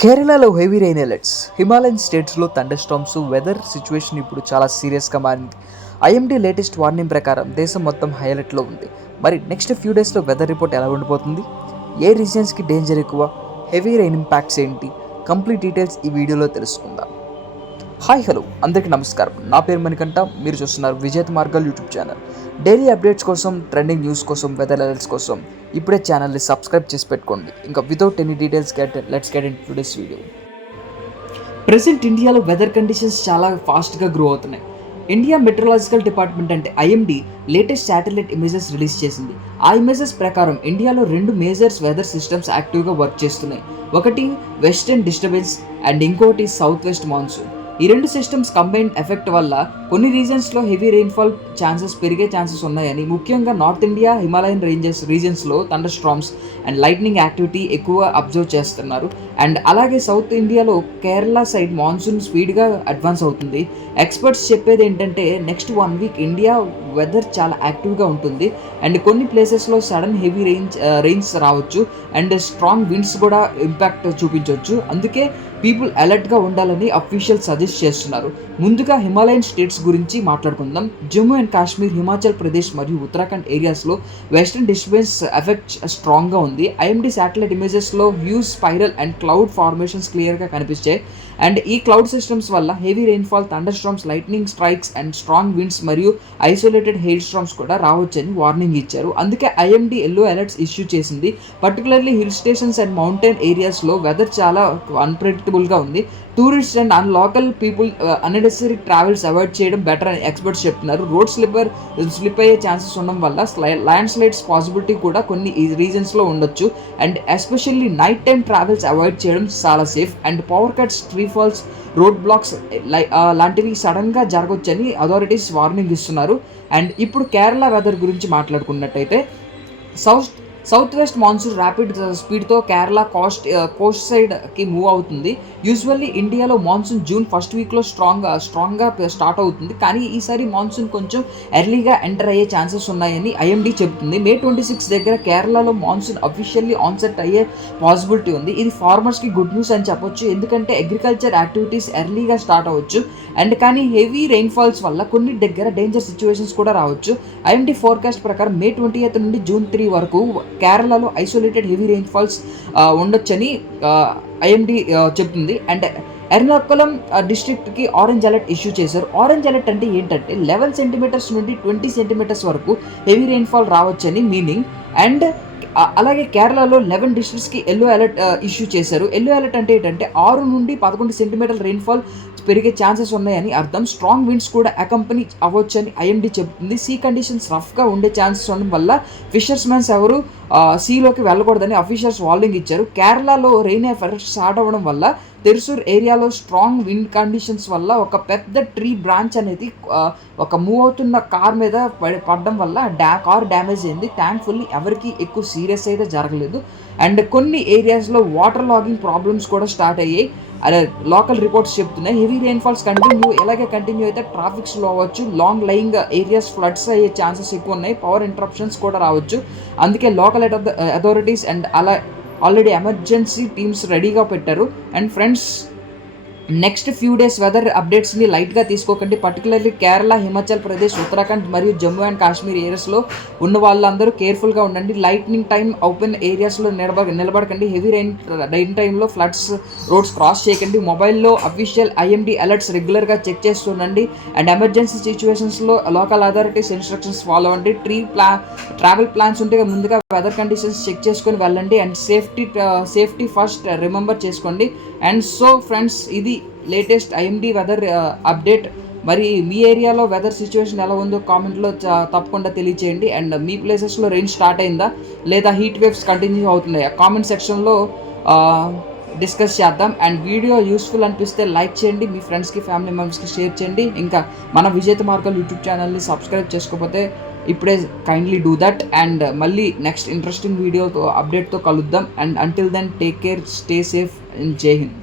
కేరళలో heavy rain alerts. Himalayan స్టేట్స్లో thunder storms. Weather situation ఇప్పుడు చాలా సీరియస్గా మారింది. ఐఎండీ లేటెస్ట్ వార్నింగ్ ప్రకారం దేశం మొత్తం హై అలర్ట్లో ఉంది. మరి నెక్స్ట్ ఫ్యూ డేస్లో వెదర్ రిపోర్ట్ ఎలా ఉండిపోతుంది? ఏ రీజన్స్కి డేంజర్ ఎక్కువ? హెవీ రెయిన్ ఇంపాక్ట్స్ ఏంటి? కంప్లీట్ డీటెయిల్స్ ఈ వీడియోలో తెలుసుకుందాం. హాయ్ హలో అందరికీ నమస్కారం. నా పేరు మణికంఠ. మీరు చూస్తున్నారు విజేత మార్గాలు యూట్యూబ్ ఛానల్. డైలీ అప్డేట్స్ కోసం, ట్రెండింగ్ న్యూస్ కోసం, వెదర్ అలర్ట్స్ కోసం ఇప్పుడే ఛానల్ని సబ్స్క్రైబ్ చేసి పెట్టుకోండి. ఇంకా without any details let's get in today's video. Present ఇండియాలో వెదర్ కండిషన్స్ చాలా ఫాస్ట్గా గ్రో అవుతున్నాయి. ఇండియా మెట్రలాజికల్ డిపార్ట్మెంట్ అంటే IMD latest satellite images release చేసింది. ఆ ఇమేజెస్ ప్రకారం ఇండియాలో 2 మేజర్స్ వెదర్ సిస్టమ్స్ యాక్టివ్గా వర్క్ చేస్తున్నాయి. ఒకటి వెస్టర్న్ డిస్టర్బెన్స్ అండ్ ఇంకోటి సౌత్ వెస్ట్ మాన్సూన్. ఈ 2 సిస్టమ్స్ కంబైన్డ్ ఎఫెక్ట్ వల్ల కొన్ని రీజన్స్లో హెవీ రెయిన్ఫాల్ ఛాన్సెస్ పెరిగే ఛాన్సెస్ ఉన్నాయని, ముఖ్యంగా నార్త్ ఇండియా హిమాలయన్ రీజన్స్లో thunder storms and lightning activity ఎక్కువ అబ్జర్వ్ చేస్తున్నారు. అండ్ అలాగే సౌత్ ఇండియాలో కేరళ సైడ్ మాన్సూన్ స్పీడ్గా అడ్వాన్స్ అవుతుంది. ఎక్స్పర్ట్స్ చెప్పేది ఏంటంటే నెక్స్ట్ 1 వీక్ ఇండియా వెదర్ చాలా యాక్టివ్గా ఉంటుంది అండ్ కొన్ని ప్లేసెస్లో సడన్ హెవీ రెయిన్స్ రావచ్చు అండ్ స్ట్రాంగ్ విండ్స్ కూడా ఇంపాక్ట్ చూపించవచ్చు. అందుకే పీపుల్ అలర్ట్గా ఉండాలని అఫీషియల్ సజెస్ట్ చేస్తున్నారు. ముందుగా హిమాలయన్ స్టేట్స్ గురించి మాట్లాడుకుందాం. జమ్మూ అండ్ కాశ్మీర్, హిమాచల్ ప్రదేశ్ మరియు ఉత్తరాఖండ్ ఏరియాస్లో వెస్టర్న్ డిస్టర్బెన్స్ ఎఫెక్ట్ స్ట్రాంగ్గా ఉంది. ఐఎండీ శాటిలైట్ ఇమేజెస్లో huge spiral and cloud formations క్లియర్గా కనిపించాయి. అండ్ ఈ క్లౌడ్ సిస్టమ్స్ వల్ల heavy rainfall, thunder storms, lightning strikes and strong winds మరియు ఐసోలేటెడ్ హెయిల్ స్టార్మ్స్ కూడా రావచ్చని వార్నింగ్ ఇచ్చారు. అందుకే ఐఎండీ ఎల్లో అలర్ట్స్ ఇష్యూ చేసింది. Particularly hill stations and mountain ఏరియాస్లో వెదర్ చాలా అన్ప్రెడిక్టబుల్గా ఉంది. Tourist and local people unnecessary travels avoid చేయడం బెటర్ అని ఎక్స్పర్ట్స్ చెప్తున్నారు. రోడ్ స్లిప్ అయ్యే ఛాన్సెస్ ఉండడం వల్ల ల్యాండ్ స్లైడ్స్ పాసిబిలిటీ కూడా కొన్ని రీజన్స్లో ఉండొచ్చు. And especially night time travels avoid చేయడం చాలా safe. And power cuts, tree falls, road blocks లాంటివి సడన్గా జరగవచ్చని అథారిటీస్ వార్నింగ్ ఇస్తున్నారు. అండ్ ఇప్పుడు కేరళ వెదర్ గురించి మాట్లాడుకున్నట్టయితే సౌత్ వెస్ట్ మాన్సూన్ ర్యాపిడ్ స్పీడ్తో కేరళ కోస్ట్ సైడ్కి మూవ్ అవుతుంది. యూజువల్లీ ఇండియాలో మాన్సూన్ జూన్ ఫస్ట్ వీక్లో స్ట్రాంగ్గా స్టార్ట్ అవుతుంది. కానీ ఈసారి మాన్సూన్ కొంచెం ఎర్లీగా ఎంటర్ అయ్యే ఛాన్సెస్ ఉన్నాయని ఐఎండీ చెబుతుంది. May 26 దగ్గర కేరళలో మాన్సూన్ అఫీషియల్లీ ఆన్సెట్ అయ్యే పాసిబిలిటీ ఉంది. ఇది ఫార్మర్స్కి గుడ్ న్యూస్ అని చెప్పొచ్చు, ఎందుకంటే అగ్రికల్చర్ యాక్టివిటీస్ ఎర్లీగా స్టార్ట్ అవ్వచ్చు. అండ్ కానీ హెవీ రెయిన్ఫాల్స్ వల్ల కొన్ని దగ్గర డేంజర్ సిచ్యువేషన్స్ కూడా రావచ్చు. ఐఎండీ ఫోర్కాస్ట్ ప్రకారం May 20 నుండి June 3 వరకు కేరళలో ఐసోలేటెడ్ హెవీ రెయిన్ఫాల్స్ ఉండొచ్చని ఐఎండీ చెప్తుంది. అండ్ ఎర్నాకుళం డిస్ట్రిక్ట్కి ఆరెంజ్ అలర్ట్ ఇష్యూ చేశారు. ఆరెంజ్ అలర్ట్ అంటే ఏంటంటే 11 సెంటీమీటర్స్ నుండి 20 సెంటీమీటర్స్ వరకు హెవీ రెయిన్ఫాల్ రావచ్చని మీనింగ్. అండ్ అలాగే కేరళలో 11 డిస్ట్రిక్ట్స్కి ఎల్లో అలర్ట్ ఇష్యూ చేశారు. ఎల్లో అలర్ట్ అంటే ఏంటంటే 6 నుండి 11 సెంటీమీటర్ల రెయిన్ఫాల్ పెరిగే ఛాన్సెస్ ఉన్నాయని అర్థం. స్ట్రాంగ్ విండ్స్ కూడా అకంపెనీ అవ్వచ్చని ఐఎండీ చెబుతుంది. సీ కండిషన్స్ రఫ్గా ఉండే ఛాన్సెస్ ఉండడం వల్ల ఫిషర్స్మెన్స్ ఎవరు సీలోకి వెళ్ళకూడదని అఫీషియల్స్ వార్నింగ్ ఇచ్చారు. కేరళలో రెయిన్ ఎఫెక్ట్ స్టార్ట్ అవ్వడం వల్ల తెరుసూర్ ఏరియాలో స్ట్రాంగ్ విండ్ కండిషన్స్ వల్ల ఒక పెద్ద ట్రీ బ్రాంచ్ అనేది ఒక మూవ్ అవుతున్న కార్ మీద పడడం వల్ల కార్ డ్యామేజ్ అయింది. థ్యాంక్ఫుల్లీ ఎవరికి ఎక్కువ సీరియస్ అయితే జరగలేదు. అండ్ కొన్ని ఏరియాస్లో వాటర్ లాగింగ్ ప్రాబ్లమ్స్ కూడా స్టార్ట్ అయ్యాయి. అదే లోకల్ రిపోర్ట్స్ చెప్తున్నాయి. హెవీ రెయిన్ఫాల్స్ కంటిన్యూ అయితే ట్రాఫిక్ స్లో అవ్వచ్చు. లాంగ్ లయింగ్ ఏరియాస్ ఫ్లడ్స్ అయ్యే ఛాన్సెస్ ఎక్కువ ఉన్నాయి. పవర్ ఇంటరప్షన్స్ కూడా రావచ్చు. అందుకే local authorities and already emergency teams రెడీగా పెట్టారు. And friends, next few days weather అప్డేట్స్ని లైట్గా తీసుకోకండి. పర్టికులర్లీ కేరళ, హిమాచల్ ప్రదేశ్, ఉత్తరాఖండ్ మరియు జమ్మూ అండ్ కాశ్మీర్ ఏరియాస్లో ఉన్న వాళ్ళందరూ కేర్ఫుల్గా ఉండండి. లైట్నింగ్ టైం ఓపెన్ ఏరియాస్లో నిలబడకండి. హెవీ రెయిన్ టైంలో ఫ్లడ్స్ రోడ్స్ క్రాస్ చేయకండి. మొబైల్లో అఫీషియల్ ఐఎండీ అలర్ట్స్ రెగ్యులర్గా చెక్ చేస్తుండండి. అండ్ ఎమర్జెన్సీ సిచ్యువేషన్స్లో లోకల్ అథారిటీస్ ఇన్స్ట్రక్షన్స్ ఫాలో అవ్వండి. ట్రావెల్ ప్లాన్స్ ఉంటే ముందుగా వెదర్ కండిషన్స్ చెక్ చేసుకొని వెళ్ళండి. అండ్ సేఫ్టీ ఫస్ట్ రిమెంబర్ చేసుకోండి. అండ్ సో ఫ్రెండ్స్, ఇది లేటెస్ట్ ఐఎండీ వెదర్ అప్డేట్. మరి మీ ఏరియాలో వెదర్ సిచ్యువేషన్ ఎలా ఉందో కామెంట్లో తప్పకుండా తెలియచేయండి. అండ్ మీ ప్లేసెస్లో రెయిన్ స్టార్ట్ అయిందా లేదా హీట్ వేవ్స్ కంటిన్యూ అవుతున్నాయా కామెంట్ సెక్షన్లో డిస్కస్ చేద్దాం. అండ్ వీడియో యూస్ఫుల్ అనిపిస్తే లైక్ చేయండి, మీ ఫ్రెండ్స్కి, ఫ్యామిలీ మెంబర్స్కి షేర్ చేయండి. ఇంకా మన విజేత మార్గాలు యూట్యూబ్ ఛానల్ని సబ్స్క్రైబ్ చేసుకోకపోతే ఇప్పుడే కైండ్లీ డూ దట్. అండ్ మళ్ళీ నెక్స్ట్ ఇంట్రెస్టింగ్ వీడియోతో అప్డేట్తో కలుద్దాం. And until then take care, stay safe and Jai Hind.